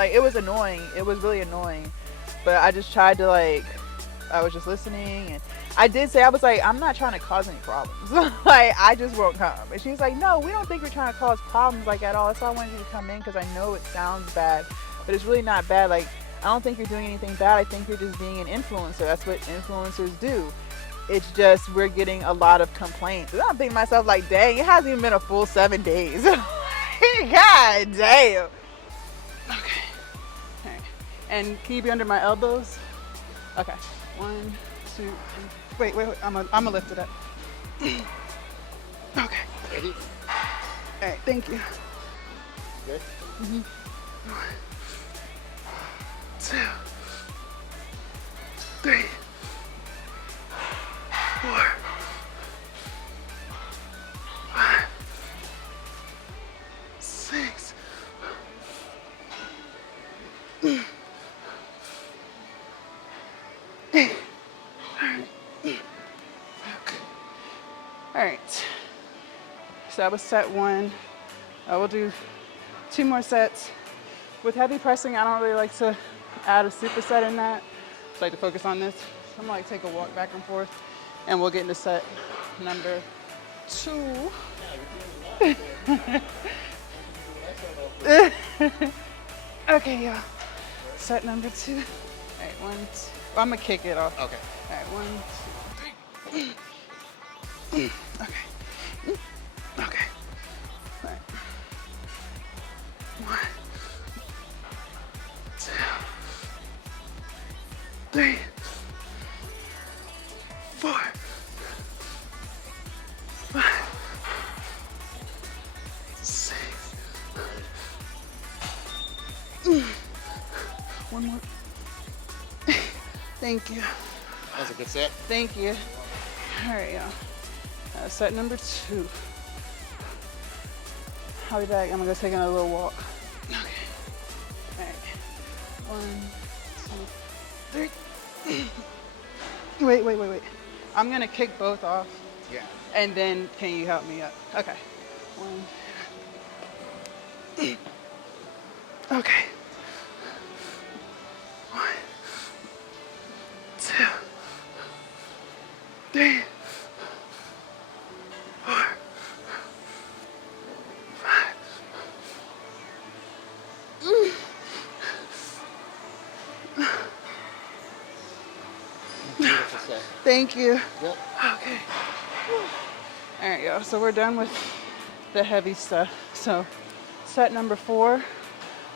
Like, it was annoying. It was really annoying. But I just tried to, like, I was just listening. And I did say, I was like, I'm not trying to cause any problems. Like, I just won't come. And she was like, no, we don't think we're trying to cause problems like at all. That's why I wanted you to come in, because I know it sounds bad, but it's really not bad. Like, I don't think you're doing anything bad. I think you're just being an influencer. That's what influencers do. It's just we're getting a lot of complaints. And I'm thinking to myself, like, dang, it hasn't even been a full 7 days. God damn. Okay. All right. And can you be under my elbows? Okay. 1, 2, 3. Wait. I'm gonna lift it up. Okay. Ready? All right. Thank you. Good? Mm-hmm. 1, 2, 3, 4, 5, 6. All right. So that was set 1. I will do 2 more sets. With heavy pressing, I don't really like to add a superset in that. I like to focus on this. So I'm gonna like take a walk back and forth, and we'll get into set number 2. Okay, y'all. Set number 2. All right, 1, 2. I'm gonna kick it off. Okay. All right, 1, 2, 3. Okay. Okay. All right. 1, 2, 3, 4, 5, 6. One more. Thank you. That was a good set. Thank you. All right, y'all. Set number 2. I'll be back. I'm gonna go take another little walk. Okay. All right. 1, 2, 3. Wait. I'm gonna kick both off. Yeah. And then can you help me up? Okay. 1. Okay. 1, 2, 3, 4, 5. Beautiful set. Thank you. Yep. Okay. All right, y'all. So we're done with the heavy stuff. So set number 4,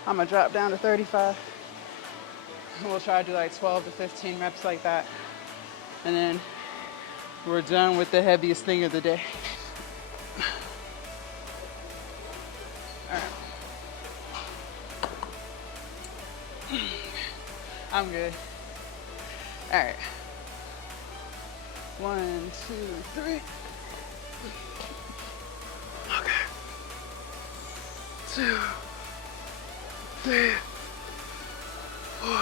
I'm gonna drop down to 35. We'll try to do like 12 to 15 reps like that. And then we're done with the heaviest thing of the day. All right. I'm good. All right. 1, 2, 3. Okay. 2, 3, 4,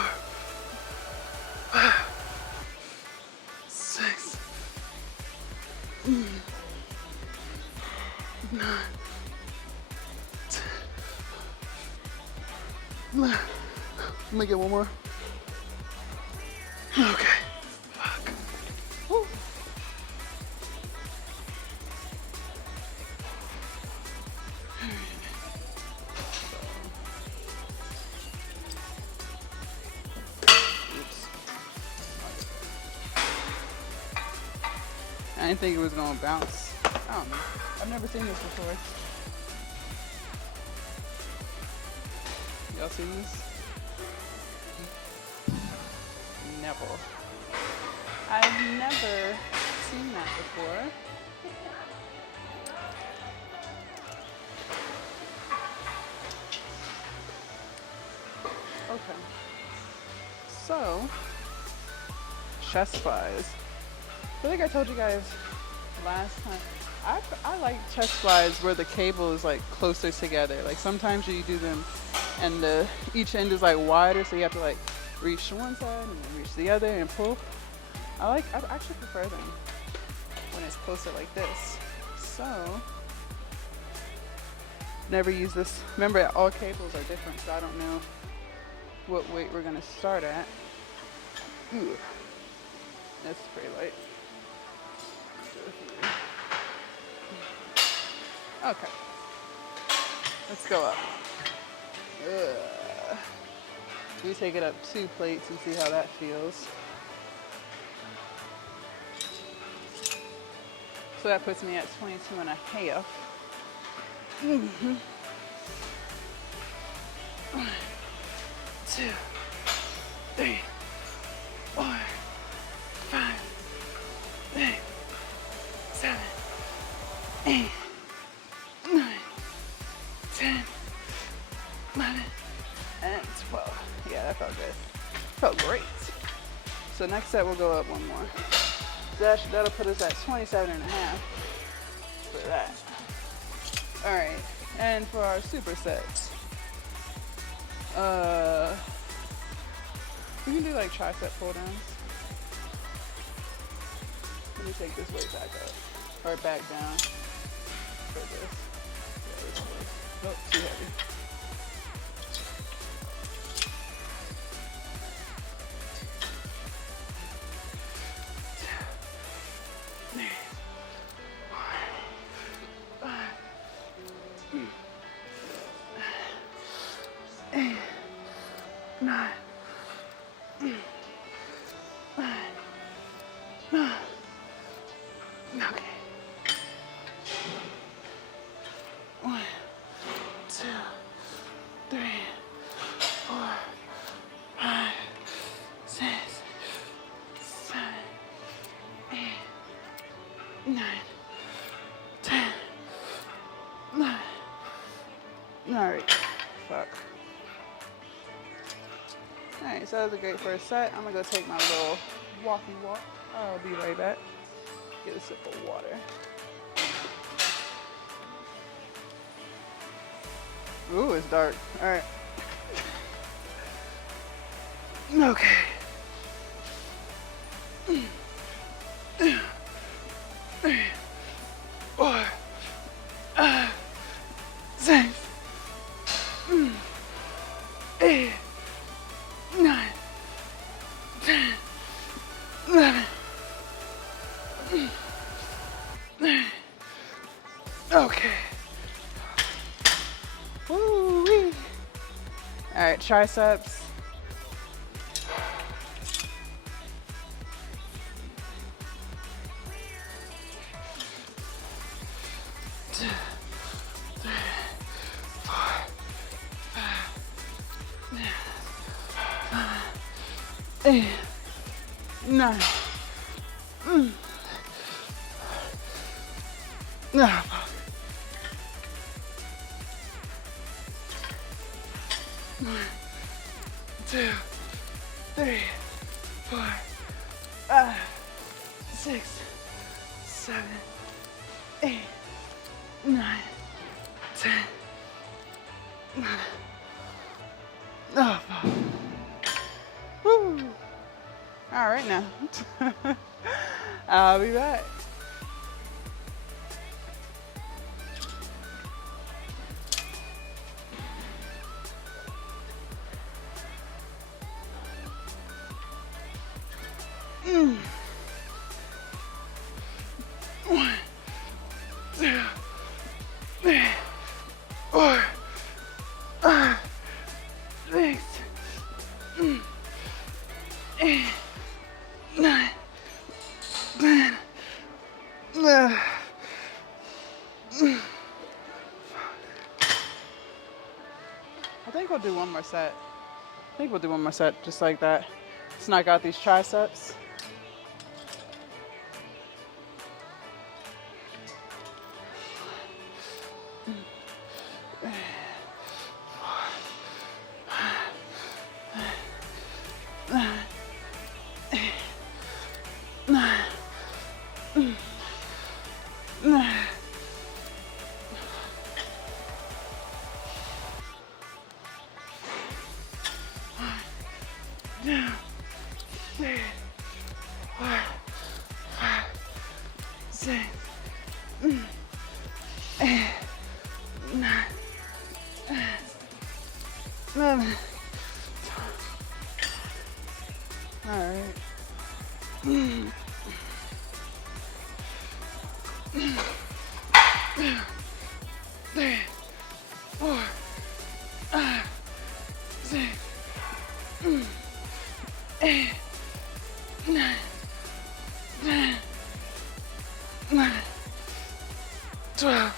5, 6, 9, 10. Let me get one more. Okay. Fuck. Woo. I didn't think it was gonna bounce. I don't know. I've never seen this before. Y'all seen this? Never. I've never seen that before. Okay. So, chest flies. I think I told you guys last time. I like chest flies where the cable is like closer together. Like sometimes you do them and each end is like wider, so you have to like reach to one side and then reach the other and pull. I actually prefer them when it's closer like this. So, never use this. Remember, all cables are different, so I don't know what weight we're gonna start at. Ooh, that's pretty light. Okay, let's go up. We take it up 2 plates and see how that feels. So that puts me at 22 and a half. Mm-hmm. 1, 2, 3, 4, 5, 6, 7, 8, 9, 10, 11, and 12. Yeah, that felt good. Felt great. So next set we'll go up 1 more. That'll put us at 27 and a half for that. All right, and for our supersets, we can do like tricep pull downs. Let me take this weight back up, or back down for this. Yeah, oh, too heavy. Okay. 1, 2, 3, 4, 5, 6, 7, 8, 9, 10, 11. Alright. Fuck. Alright, so that was a great first set. I'm gonna go take my little walkie walk. I'll be right back. Get a sip of water. Ooh, it's dark. Alright. Okay. 2, 3, 4, 6, 8, 9, 10, 11. Okay. Woo-wee. All right, triceps. Two, 3, 4, 5, 8, 9. Ah, fuck. 1, 2, 3, 4, 5, 6, 7, 8, 9, 10. Oh, fuck. Woo. All right now. I'll be back. Mm. 1, 2, 3, 4, 5, 6, 8, 9, 10. I think we'll do 1 more set. I think we'll do 1 more set just like that. Let's knock out these triceps. Alright. 3, 4, 5, 6, 8, 9, 10, 11, 12.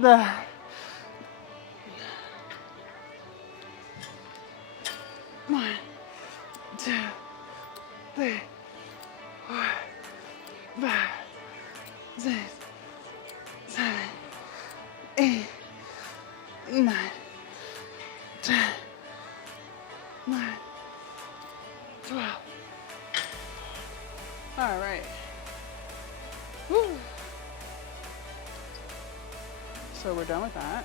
That. 1, 2, 3, 4, 5, 6, 7, 8, 9, 10, 11, 12. All right. Woo. So we're done with that.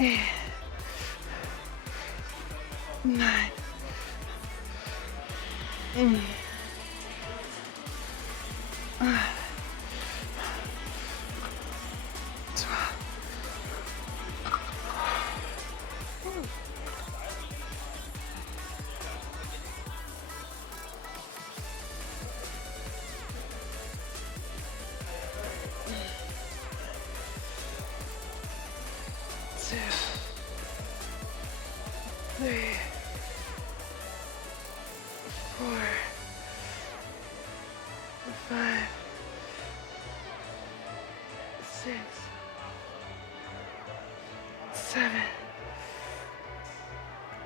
Eight, 9, 12. Two, 3, 4, 5, 6, 7,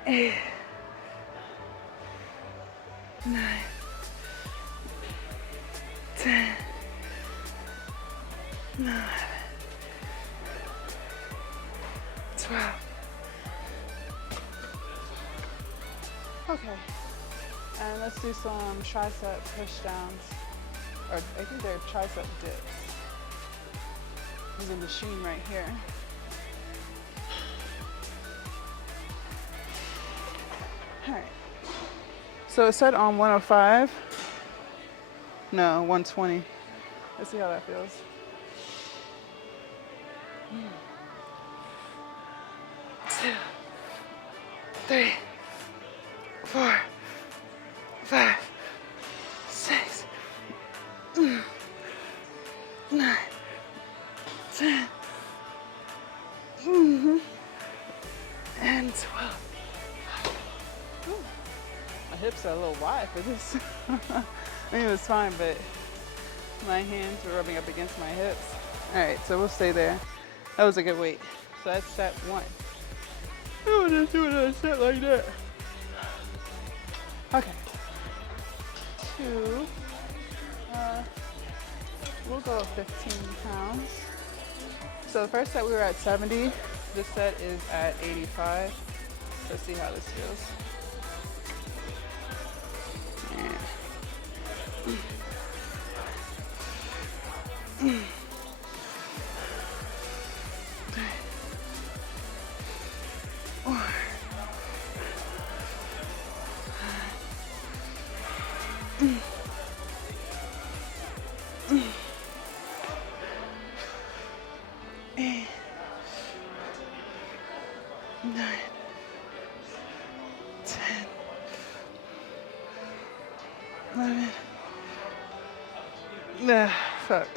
8, 9, 10, 11, 12. Okay, and let's do some tricep push downs, or I think they're tricep dips. There's a machine right here. All right, so it's set on 105, no, 120. Let's see how that feels. 2, 3, 4, 5, 6, 9, 10, and 12. Ooh. My hips are a little wide for this. I mean, it was fine, but my hands were rubbing up against my hips. All right, so we'll stay there. That was a good weight. So that's set 1. Oh, just do another set like that. Okay. 2. We'll go 15 pounds. So the first set we were at 70. This set is at 85. Let's see how this feels. Yeah. 3, 4, 8, 9, 10, 11. Nah, fuck.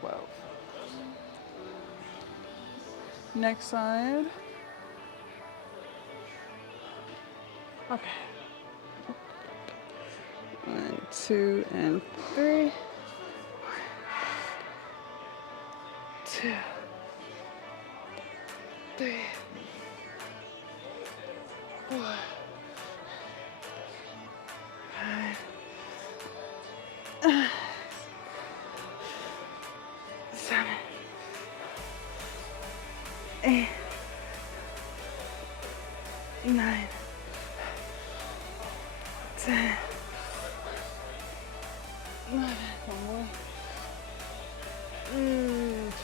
12. Next side. Okay. 1, 2, and 3. 2, 3, 4, 5, 7, 8, 9, 10, 11, one more.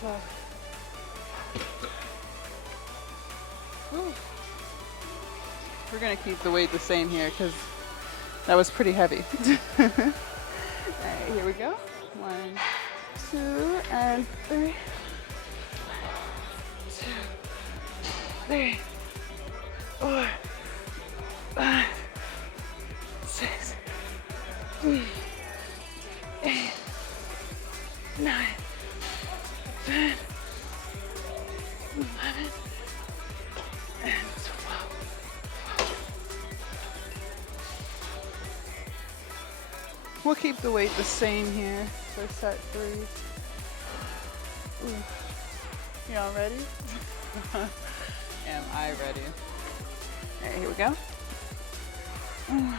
12. Whew. We're gonna keep the weight the same here because that was pretty heavy. All right, here we go. 1, 2, and 3. 1, 2, 3, 4, 5, 6, 8, 9, 10, 11, and 12. We'll keep the weight the same here. So set 3. Ooh. Y'all ready? Am I ready? All right, here we go. 1,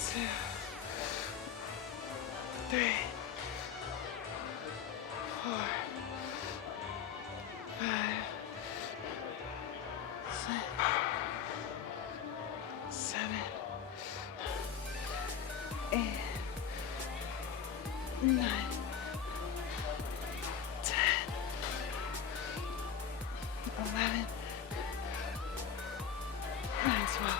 2, 3, 4, 5, 6, 7, 8, 9, 10, 11, and 12.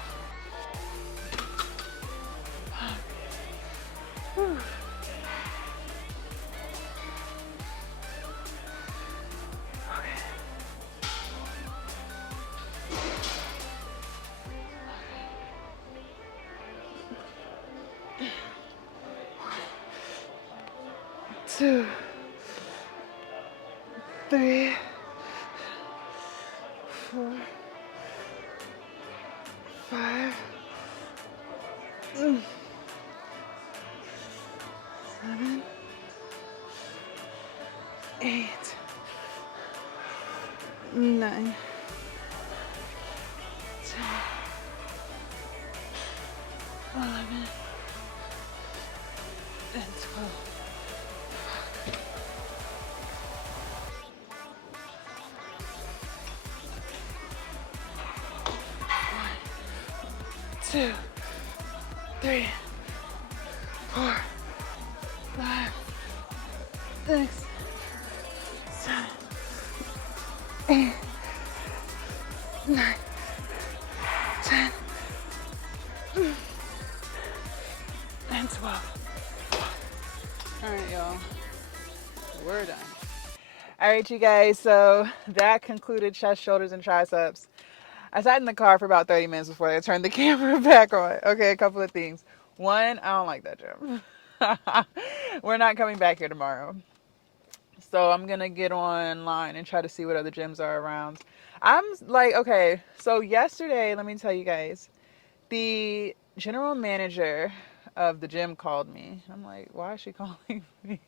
Whew. Okay. 2, 3, 4, 5, 7, 8, 9, 10, 11, and 12. 2, 3, 4, 5, 6, 7, 8, 9, 10, and 12. All right, y'all. We're done. All right, you guys. So that concluded chest, shoulders, and triceps. I sat in the car for about 30 minutes before I turned the camera back on. Okay, a couple of things. One, I don't like that gym. We're not coming back here tomorrow. So I'm going to get online and try to see what other gyms are around. I'm like, okay, so yesterday, let me tell you guys, the general manager of the gym called me. I'm like, why is she calling me?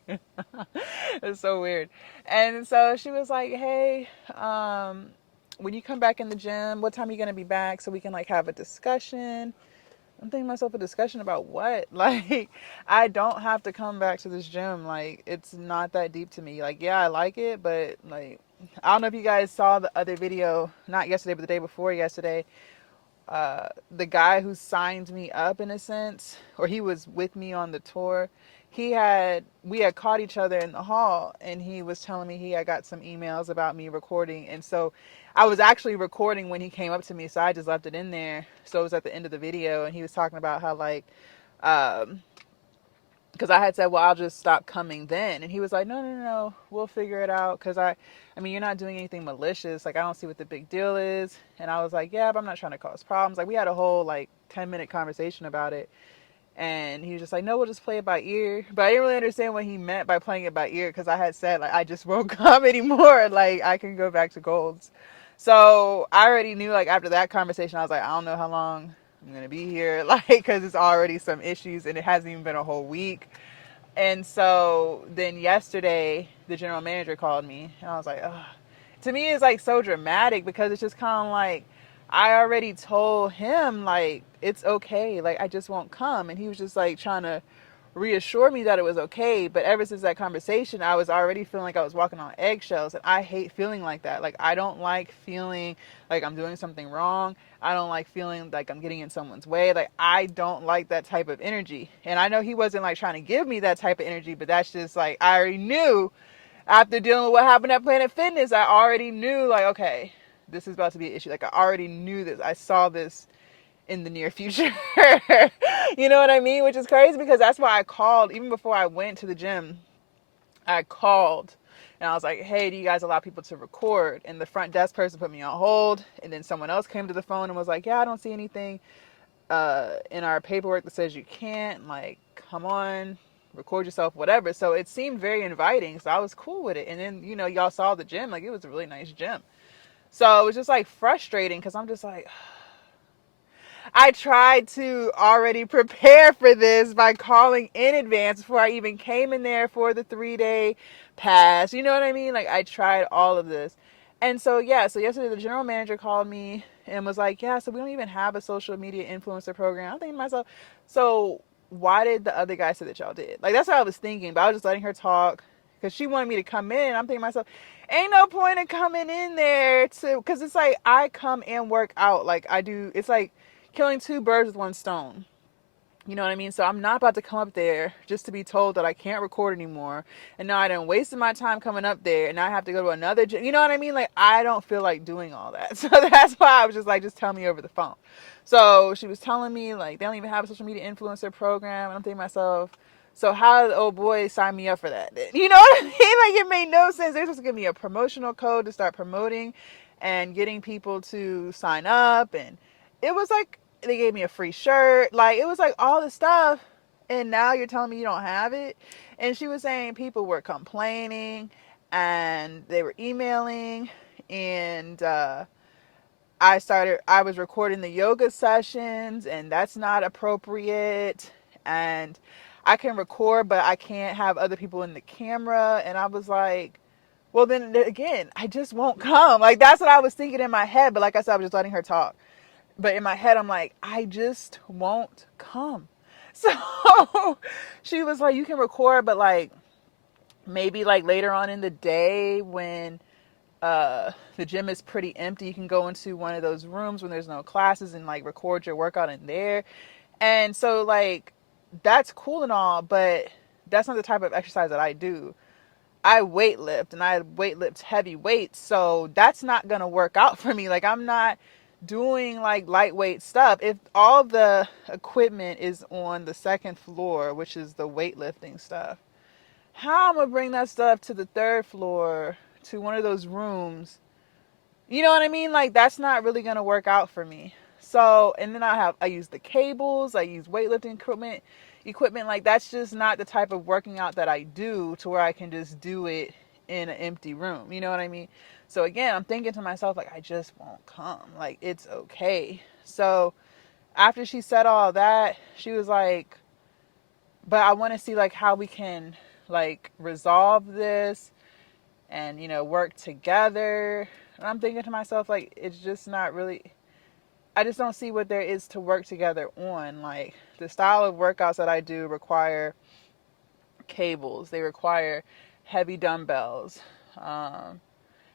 It's so weird. And so she was like, hey, when you come back in the gym, what time are you going to be back so we can like have a discussion? I'm thinking to myself, a discussion about what? Like, I don't have to come back to this gym. Like, it's not that deep to me. Like, yeah, I like it, but like, I don't know if you guys saw the other video, not yesterday, but the day before yesterday. The guy who signed me up in a sense, or he was with me on the tour, we had caught each other in the hall, and he was telling me he had got some emails about me recording, and so I was actually recording when he came up to me, so I just left it in there. So it was at the end of the video, and he was talking about how like, because I had said, well, I'll just stop coming then, and he was like, no, we'll figure it out, because I mean, you're not doing anything malicious, like I don't see what the big deal is. And I was like, yeah, but I'm not trying to cause problems. Like we had a whole like 10-minute conversation about it. And he was just like, no, we'll just play it by ear. But I didn't really understand what he meant by playing it by ear, because I had said, like, I just won't come anymore. Like, I can go back to Gold's. So I already knew, like, after that conversation, I was like, I don't know how long I'm going to be here. Like, because it's already some issues, and it hasn't even been a whole week. And so then yesterday, the general manager called me, and I was like, ugh. To me, it's like so dramatic because it's just kind of like I already told him like it's okay, like I just won't come, and he was just like trying to reassure me that it was okay. But ever since that conversation, I was already feeling like I was walking on eggshells, and I hate feeling like that. Like I don't like feeling like I'm doing something wrong. I don't like feeling like I'm getting in someone's way. Like I don't like that type of energy. And I know he wasn't like trying to give me that type of energy, but that's just like I already knew after dealing with what happened at Planet Fitness, I already knew like, okay, this is about to be an issue. Like I already knew this. I saw this in the near future. You know what I mean? Which is crazy because that's why I called even before I went to the gym. I called and I was like, hey, do you guys allow people to record? And the front desk person put me on hold. And then someone else came to the phone and was like, yeah, I don't see anything in our paperwork that says you can't. Like, come on, record yourself, whatever. So it seemed very inviting. So I was cool with it. And then, y'all saw the gym. Like, it was a really nice gym. So it was just like frustrating because I'm just like, I tried to already prepare for this by calling in advance before I even came in there for the 3-day pass. You know what I mean? Like I tried all of this. And so, yeah, so yesterday the general manager called me and was like, yeah, so we don't even have a social media influencer program. I'm thinking to myself, so why did the other guy say that y'all did? Like, that's what I was thinking, but I was just letting her talk because she wanted me to come in. I'm thinking to myself, ain't no point in coming in there because it's like I come and work out like I do. It's like killing two birds with one stone. You know what I mean? So I'm not about to come up there just to be told that I can't record anymore. And now I done wasted my time coming up there and now I have to go to another gym. You know what I mean? Like I don't feel like doing all that. So that's why I was just like, just tell me over the phone. So she was telling me like they don't even have a social media influencer program. And I'm thinking to myself, so how did the old boy sign me up for that? You know what I mean? Like it made no sense. They're supposed to give me a promotional code to start promoting and getting people to sign up. And it was like they gave me a free shirt. Like it was like all this stuff. And now you're telling me you don't have it. And she was saying people were complaining and they were emailing. And I was recording the yoga sessions and that's not appropriate. And I can record, but I can't have other people in the camera. And I was like, well, then again, I just won't come. Like that's what I was thinking in my head. But like I said, I was just letting her talk. But in my head, I'm like, I just won't come. So she was like, you can record, but like maybe like later on in the day when the gym is pretty empty, you can go into one of those rooms when there's no classes and like record your workout in there. And so like that's cool and all, but that's not the type of exercise that I do. I weightlift and I weightlift heavy weights, so that's not gonna work out for me. Like I'm not doing like lightweight stuff. If all the equipment is on the second floor, which is the weightlifting stuff, how am I gonna bring that stuff to the third floor to one of those rooms? You know what I mean? Like that's not really gonna work out for me. So, and then I use the cables, I use weightlifting equipment. Like that's just not the type of working out that I do to where I can just do it in an empty room. You know what I mean? So again, I'm thinking to myself like I just won't come. Like it's okay. So after she said all that, she was like, but I want to see like how we can like resolve this and work together. And I'm thinking to myself like it's just not really, I just don't see what there is to work together on. Like the style of workouts that I do require cables. They require heavy dumbbells.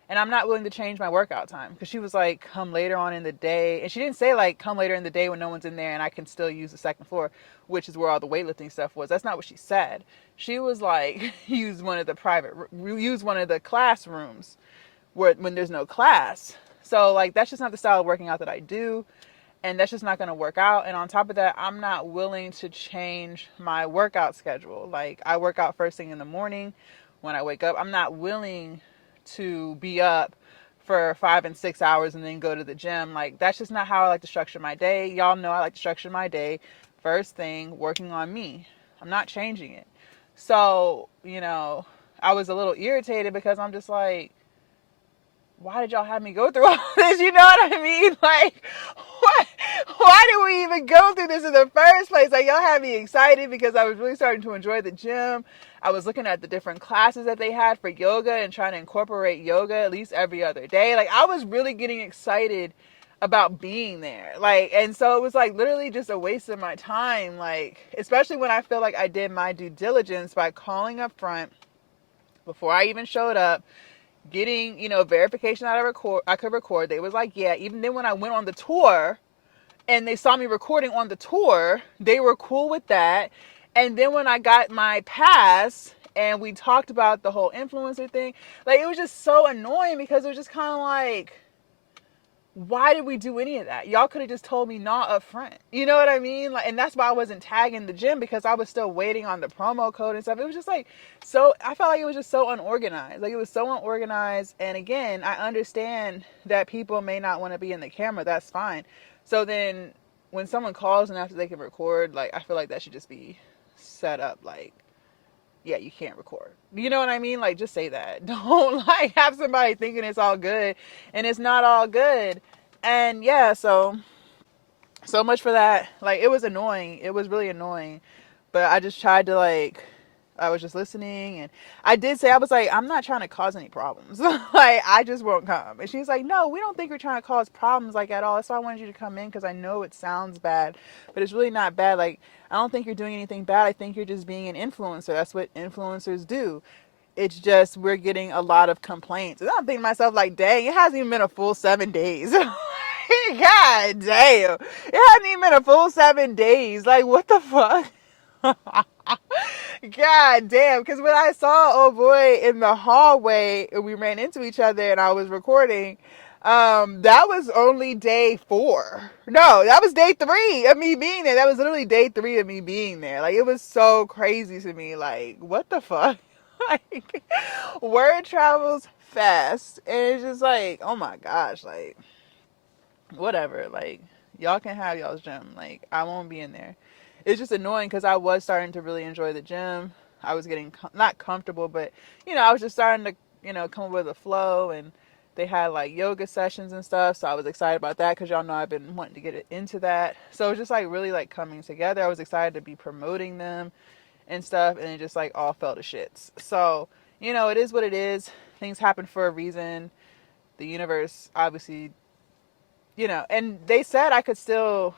And I'm not willing to change my workout time because she was like, come later on in the day. And she didn't say like, come later in the day when no one's in there and I can still use the second floor, which is where all the weightlifting stuff was. That's not what she said. She was like, use one of the classrooms when there's no class. So like, that's just not the style of working out that I do. And that's just not going to work out. And on top of that, I'm not willing to change my workout schedule. Like I work out first thing in the morning when I wake up. I'm not willing to be up for 5 and 6 hours and then go to the gym. Like that's just not how I like to structure my day. Y'all know I like to structure my day first thing working on me. I'm not changing it. So, I was a little irritated because I'm just like, why did y'all have me go through all this? You know what I mean? Like, what? Why did we even go through this in the first place? Like, y'all had me excited because I was really starting to enjoy the gym. I was looking at the different classes that they had for yoga and trying to incorporate yoga at least every other day. Like, I was really getting excited about being there. Like, and so it was like literally just a waste of my time. Like, especially when I feel like I did my due diligence by calling up front before I even showed up, getting, verification that I could record. They was like, yeah. Even then when I went on the tour and they saw me recording on the tour, they were cool with that. And then when I got my pass and we talked about the whole influencer thing, like it was just so annoying because it was just kind of like, why did we do any of that? Y'all could have just told me not up front. You know what I mean? Like, and that's why I wasn't tagging the gym, because I was still waiting on the promo code and stuff. It was just like, so I felt like it was just so unorganized. Like, it was so unorganized. And again, I understand that people may not want to be in the camera. That's fine. So then when someone calls and after they can record, like, I feel like that should just be set up like, yeah, you can't record. You know what I mean? Like, just say that. Don't like have somebody thinking it's all good and it's not all good. And yeah, so much for that. Like, it was annoying. It was really annoying. But I just tried to like, I was just listening, and I did say, I was like, I'm not trying to cause any problems. Like, I just won't come. And she's like, no, we don't think you're trying to cause problems like at all. That's why I wanted you to come in, because I know it sounds bad, but it's really not bad. Like, I don't think you're doing anything bad. I think you're just being an influencer. That's what influencers do. It's just we're getting a lot of complaints. And I'm thinking to myself, like, dang, it hasn't even been a full 7 days. God damn. It hasn't even been a full 7 days. Like, what the fuck? God damn. Because when I saw old boy in the hallway and we ran into each other and I was recording, that was only day 4. No, that was day 3 of me being there. That was literally day 3 of me being there. Like, it was so crazy to me. Like, what the fuck? Like, word travels fast. And it's just like, oh my gosh, like, whatever. Like, y'all can have y'all's gym. Like, I won't be in there. It's just annoying because I was starting to really enjoy the gym. I was getting not comfortable, but I was just starting to come up with a flow, and they had like yoga sessions and stuff. So I was excited about that because y'all know I've been wanting to get into that. So it was just like really like coming together. I was excited to be promoting them and stuff, and it just like all fell to shits. So it is what it is. Things happen for a reason. The universe obviously, and they said I could still,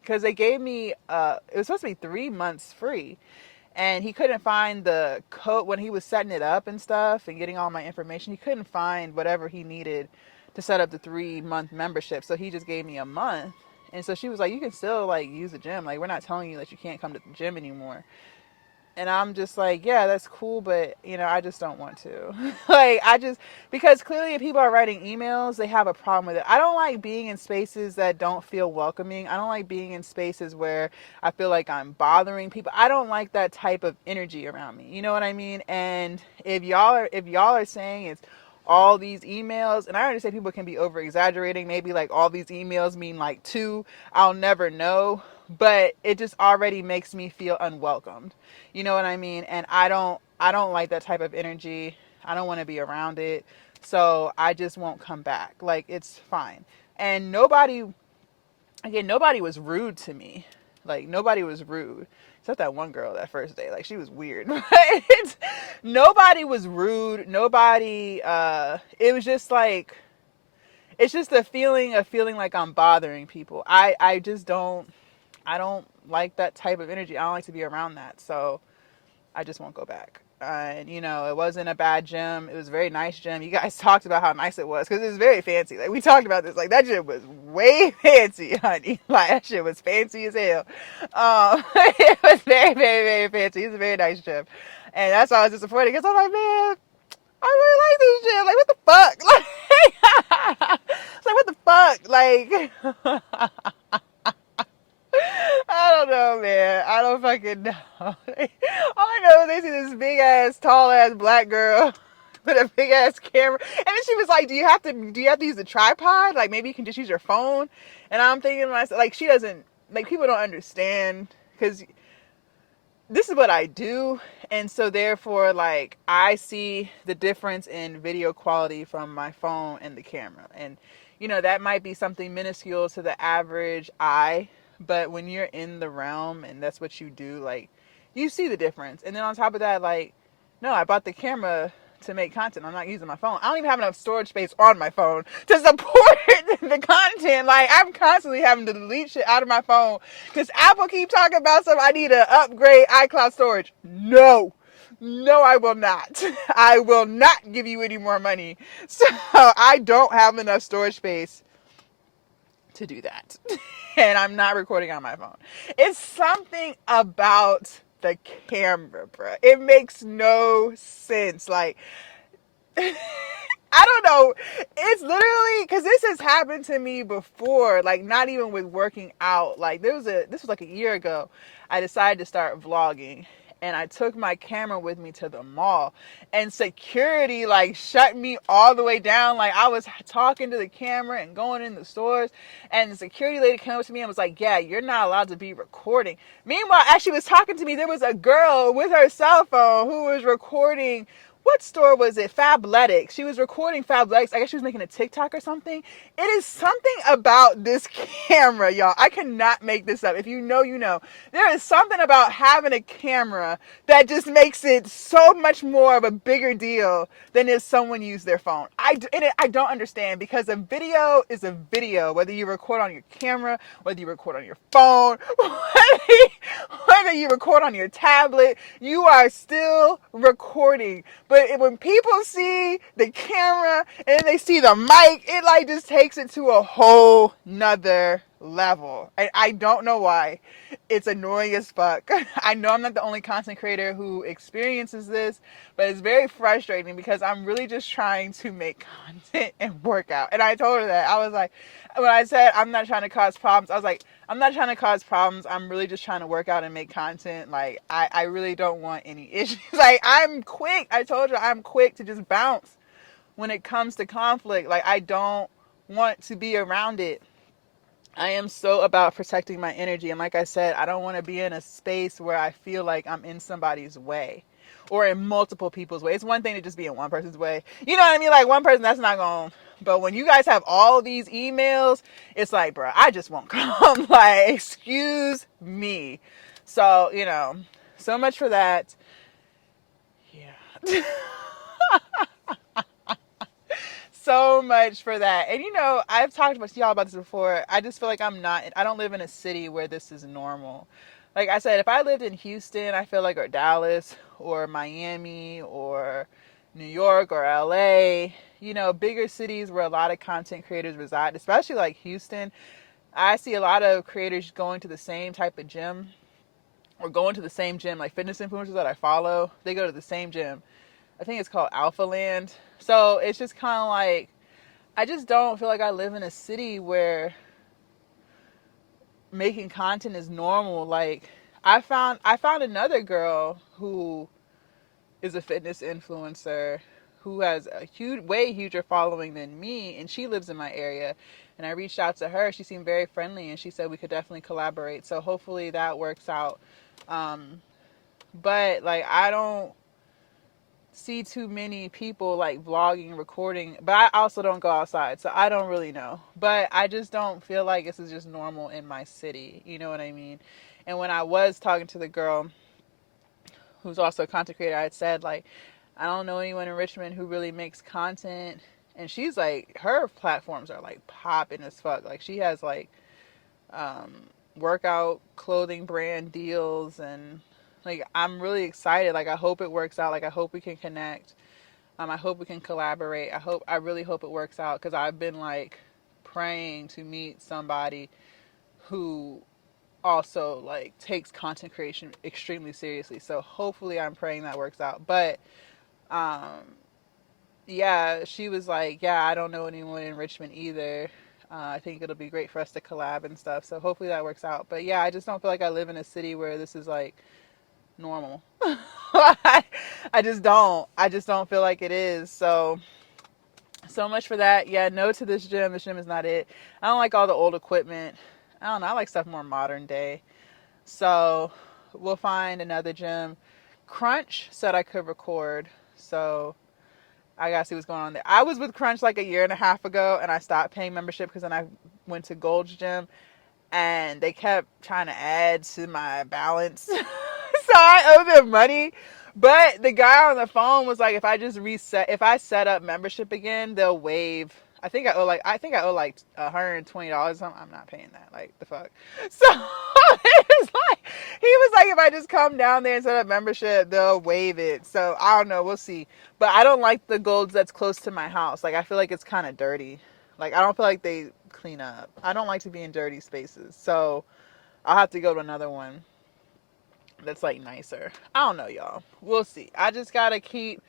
because they gave me it was supposed to be 3 months free, and he couldn't find the code when he was setting it up and stuff and getting all my information. He couldn't find whatever he needed to set up the 3-month membership, so he just gave me a month. And so she was like, you can still like use the gym, like we're not telling you that you can't come to the gym anymore. And I'm just like, yeah, that's cool, but I just don't want to. Like, because clearly if people are writing emails, they have a problem with it. I don't like being in spaces that don't feel welcoming. I don't like being in spaces where I feel like I'm bothering people. I don't like that type of energy around me. You know what I mean? And if y'all are saying it's all these emails, and I understand people can be over exaggerating, maybe like all these emails mean like 2, I'll never know, but it just already makes me feel unwelcomed. You know what I mean? And I don't like that type of energy. I don't want to be around it. So I just won't come back. Like, it's fine. And nobody was rude to me. Like, nobody was rude. Except that one girl that first day. Like, she was weird. Nobody was rude. Nobody, it was just like, it's just the feeling of feeling like I'm bothering people. I just don't, I don't like that type of energy. I don't like to be around that. So I just won't go back. And it wasn't a bad gym. It was a very nice gym. You guys talked about how nice it was because it was very fancy. Like, we talked about this. Like, that gym was way fancy, honey. Like, that shit was fancy as hell. It was very, very, very fancy. It's a very nice gym. And that's why I was disappointed, because I'm like, man, I really like this gym. Like, what the fuck? Like, it's like, what the fuck? Like, I don't know, man. I don't fucking know. All I know is they see this big ass, tall ass black girl with a big ass camera, and then she was like, "Do you have to use a tripod? Like, maybe you can just use your phone." And I'm thinking to myself, like, she doesn't, like, people don't understand, because this is what I do, And so therefore, like, I see the difference in video quality from my phone and the camera. And, that might be something minuscule to the average eye, but when you're in the realm and that's what you do, like, you see the difference. And then on top of that, like, no, I bought the camera to make content. I'm not using my phone. I don't even have enough storage space on my phone to support the content. Like, I'm constantly having to delete shit out of my phone because Apple keep talking about something. I need to upgrade iCloud storage. No, I will not. I will not give you any more money. So I don't have enough storage space to do that. And I'm not recording on my phone. It's something about the camera, bro. It makes no sense. Like, I don't know. It's literally because this has happened to me before. Like, not even with working out. Like, this was like a year ago. I decided to start vlogging, and I took my camera with me to the mall, and security like shut me all the way down. Like, I was talking to the camera and going in the stores, and the security lady came up to me and was like, "Yeah, you're not allowed to be recording." Meanwhile, as she was talking to me, there was a girl with her cell phone who was recording. What store was it? Fabletics. She was recording Fabletics. I guess she was making a TikTok or something. It is something about this camera, y'all. I cannot make this up. If you know, you know. There is something about having a camera that just makes it so much more of a bigger deal than if someone used their phone. I don't understand, because a video is a video, whether you record on your camera, whether you record on your phone, whether you record on your tablet, you are still recording. But when people see the camera and then they see the mic, it like just takes it to a whole nother level. I don't know why. It's annoying as fuck. I know I'm not the only content creator who experiences this, but it's very frustrating because I'm really just trying to make content and work out. And I told her that. I was like, when I said I'm not trying to cause problems, I was like, I'm not trying to cause problems. I'm really just trying to work out and make content. Like, I really don't want any issues. Like, I'm quick. I told you I'm quick to just bounce when it comes to conflict. Like, I don't want to be around it. I am so about protecting my energy. And like I said, I don't want to be in a space where I feel like I'm in somebody's way or in multiple people's way. It's one thing to just be in one person's way. You know what I mean? Like, one person, that's not going to. But when you guys have all of these emails, it's like, bro, I just won't come. Like, excuse me. So, so much for that. Yeah. So much for that. And I've talked to y'all about this before. I just feel like I don't live in a city where this is normal. Like I said, if I lived in Houston, I feel like, or Dallas, or Miami, or New York, or LA, bigger cities where a lot of content creators reside, especially like Houston. I see a lot of creators going to the same type of gym, or going to the same gym, like fitness influencers that I follow. They go to the same gym. I think it's called Alpha Land. So it's just kind of like, I just don't feel like I live in a city where making content is normal. Like, I found another girl who is a fitness influencer who has a way huger following than me, and she lives in my area. And I reached out to her. She seemed very friendly, and she said we could definitely collaborate. So hopefully that works out. But like, I don't see too many people like vlogging, recording, but I also don't go outside, so I don't really know. But I just don't feel like this is just normal in my city. You know what I mean? And when I was talking to the girl who's also a content creator, I had said, like, I don't know anyone in Richmond who really makes content. And she's like, her platforms are like popping as fuck. Like, she has like workout clothing brand deals, and like, I'm really excited. Like, I hope it works out. Like, I hope we can connect. I hope we can collaborate. I really hope it works out, because I've been like praying to meet somebody who also like takes content creation extremely seriously. So hopefully I'm praying that works out. But yeah, she was like, yeah, I don't know anyone in Richmond either. I think it'll be great for us to collab and stuff. So hopefully that works out. But yeah, I just don't feel like I live in a city where this is like normal. I just don't. I just don't feel like it is. So much for that. Yeah, no to this gym. This gym is not it. I don't like all the old equipment. I don't know. I like stuff more modern day. So we'll find another gym. Crunch said I could record, so I gotta see what's going on there. I was with Crunch like a year and a half ago, and I stopped paying membership because then I went to Gold's Gym, and they kept trying to add to my balance, so I owe them money. But the guy on the phone was like, if I set up membership again, they'll waive. I think I owe like $120 or something. I'm not paying that. Like the fuck. So he was like, if I just come down there and set up membership, they'll waive it. So I don't know. We'll see. But I don't like the Golds that's close to my house. Like I feel like it's kind of dirty. Like I don't feel like they clean up. I don't like to be in dirty spaces. So I'll have to go to another one that's like nicer. I don't know, y'all. We'll see. I just gotta keep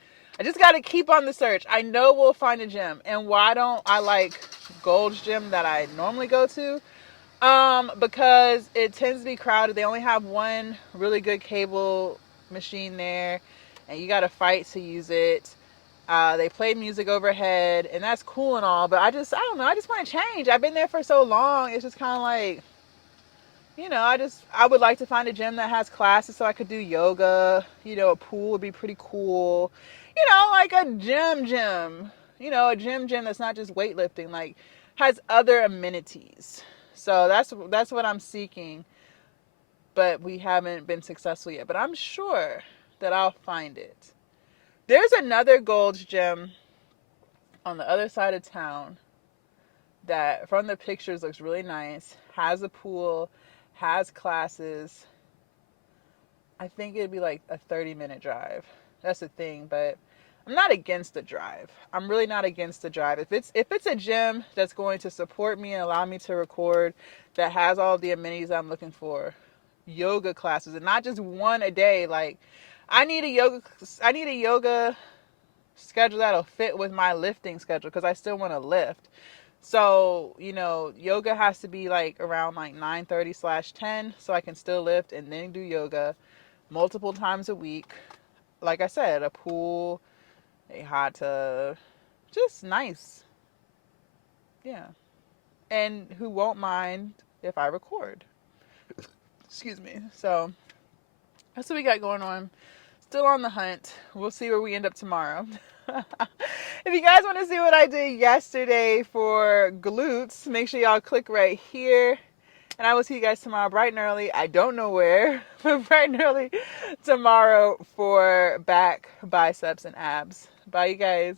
on the search. I know we'll find a gym. And why don't I like Gold's Gym that I normally go to? Because it tends to be crowded. They only have one really good cable machine there, and you gotta fight to use it. They play music overhead, and that's cool and all, but I don't know. I just want to change. I've been there for so long. It's just kind of like, I would like to find a gym that has classes so I could do yoga. A pool would be pretty cool. Like a gym. A gym that's not just weightlifting, like has other amenities. So that's what I'm seeking, but we haven't been successful yet. But I'm sure that I'll find it. There's another Gold's Gym on the other side of town that from the pictures looks really nice, has a pool, has classes. I think it'd be like a 30-minute drive. That's the thing, but I'm not against the drive. I'm really not against the drive. If it's a gym that's going to support me and allow me to record, that has all the amenities I'm looking for, yoga classes, and not just one a day. Like I need a yoga schedule that'll fit with my lifting schedule because I still want to lift. So, yoga has to be like around like 9:30/10 so I can still lift and then do yoga multiple times a week. Like I said, a pool, a hot tub, just nice. Yeah. And who won't mind if I record. Excuse me. So, that's what we got going on. Still on the hunt. We'll see where we end up tomorrow. If you guys want to see what I did yesterday for glutes, make sure y'all click right here. And I will see you guys tomorrow bright and early. I don't know where, but bright and early tomorrow for back, biceps, and abs. Bye, you guys.